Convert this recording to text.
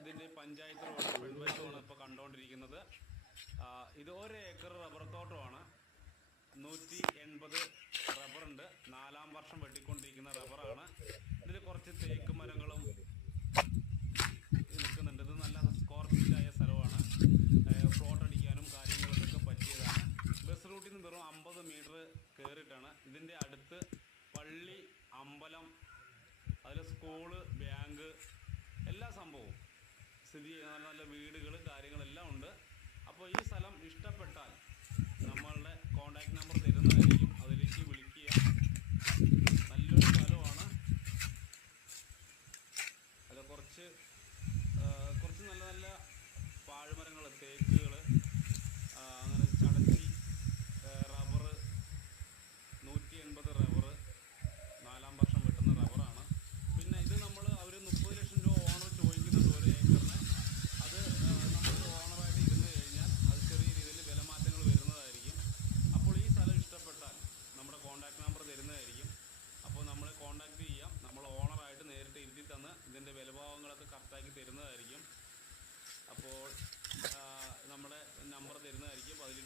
ഇതിൻ്റെ പഞ്ചായത്ത് റോഡ് പെൺവശമാണ് ഇപ്പോൾ കണ്ടുകൊണ്ടിരിക്കുന്നത്. ഇത് 1 ഏക്കർ റബ്ബർ തോട്ടമാണ്. 180 റബ്ബറുണ്ട്. 4ാം വർഷം വെട്ടിക്കൊണ്ടിരിക്കുന്ന റബ്ബറാണ്. ഇതിൽ കുറച്ച് തേക്ക് മരങ്ങളും നിൽക്കുന്നുണ്ട്. ഇത് നല്ല സ്കോർപ്പിറ്റായ സ്ഥലമാണ്. ഫ്ലോട്ട് അടിക്കാനും കാര്യങ്ങൾക്കൊക്കെ പറ്റിയതാണ്. ബസ് റൂട്ടിൽ നിന്ന് വെറും 50 മീറ്റർ കയറിയിട്ടാണ്. ഇതിൻ്റെ അടുത്ത് പള്ളി, അമ്പലം, അതിൽ സ്കൂള്, ബാങ്ക്, എല്ലാ സംഭവവും സ്ഥിതി ചെയ്യുന്ന നല്ല നല്ല വീടുകൾ കാര്യങ്ങളെല്ലാം ഉണ്ട്. അപ്പോൾ ഈ സ്ഥലം ഇഷ്ടപ്പെട്ടാൽ നമ്മളുടെ കോൺടാക്റ്റ് നമ്പർ തരുന്നതായിരിക്കും. അതിലേക്ക് വിളിക്കുക. നല്ലൊരു സ്ഥലമാണ്. അത് കുറച്ച് നല്ല നല്ല പാഴ്മരങ്ങൾ, തേക്കുകൾ, അങ്ങനെ ചടച്ചി, റബ്ബർ, 180 റബ്ബർ, 4ാം വർഷം വെട്ടുന്ന റബ്ബറാണ്. പിന്നെ ഇത് അവർ 30 ലക്ഷം രൂപ ഓണർ ചോദിക്കുന്നുണ്ട് 1 ഏക്കറിന്. അത് നമ്മൾ ഓണറായിട്ട് ഇരുന്ന് കഴിഞ്ഞാൽ അത് ചെറിയ രീതിയിൽ വിലമാറ്റങ്ങൾ വരുന്നതായിരിക്കും. അപ്പോൾ ഈ സ്ഥലം ഇഷ്ടപ്പെട്ടാൽ നമ്മുടെ കോൺടാക്ട് നമ്പർ തരുന്നതായിരിക്കും. അപ്പോൾ നമ്മൾ കോൺടാക്ട് ചെയ്യാം. നമ്മൾ ഓണറായിട്ട് നേരിട്ട് ഇരുത്തി തന്ന് ഇതിൻ്റെ വിലഭാവങ്ങളൊക്കെ കറക്റ്റാക്കി തരുന്നതായിരിക്കും. അപ്പോൾ നമ്മുടെ നമ്പർ തരുന്നതായിരിക്കും. അതിലേക്ക്